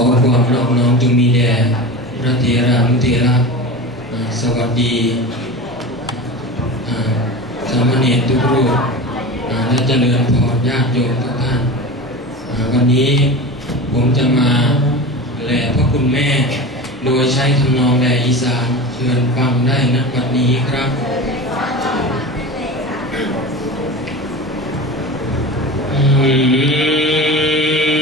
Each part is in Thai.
อความนอบน้อมจงมีแด่พระเถระมุเถระสวัสดีสามเณรทุกรูปและเจริญพรญาติโยมทุกท่านวันนี้ผมจะมาแหล่พระคุณแม่ โดยใช้ทำนองแล่อีสานเชิญฟังได้นะวันนี้ครับอืม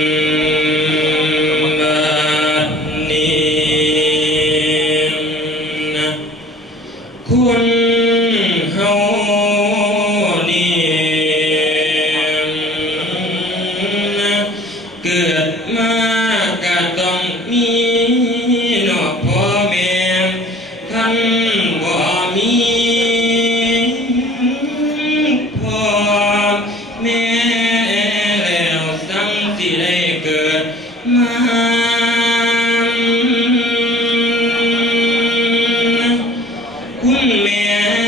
man.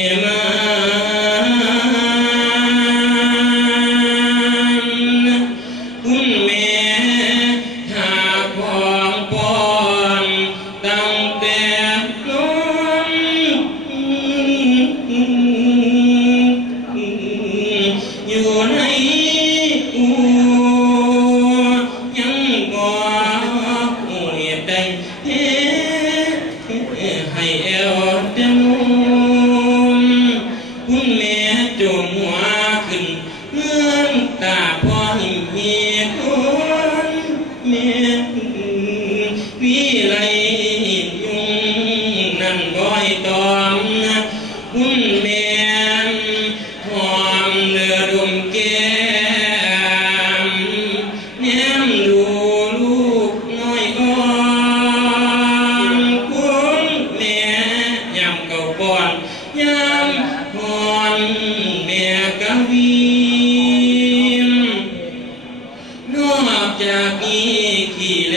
Amen.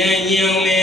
Emmanuel.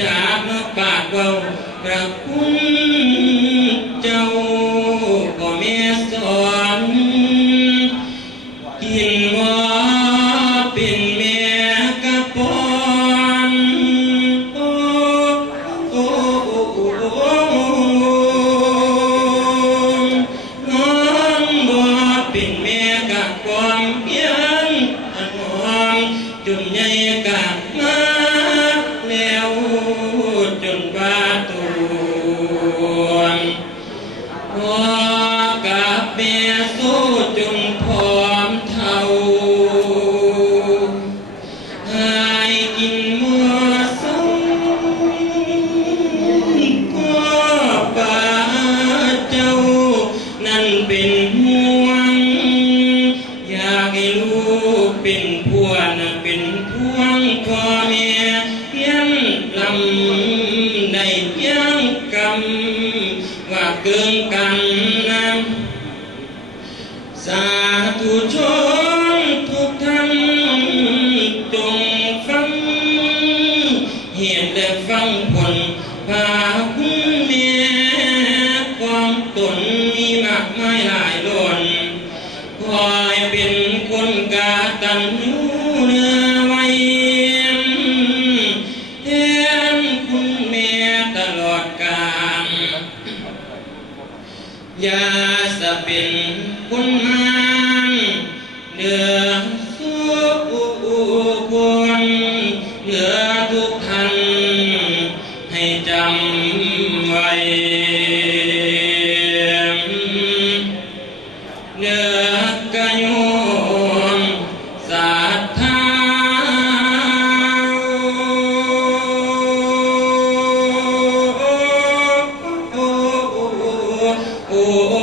จากนักปากเบากระคุ้ณเจ้า เป็นพวนเป็นพว ยาสเป็นคุณงามเหนือสู้คนเหนือทุกท่านให้จำไว้ oh,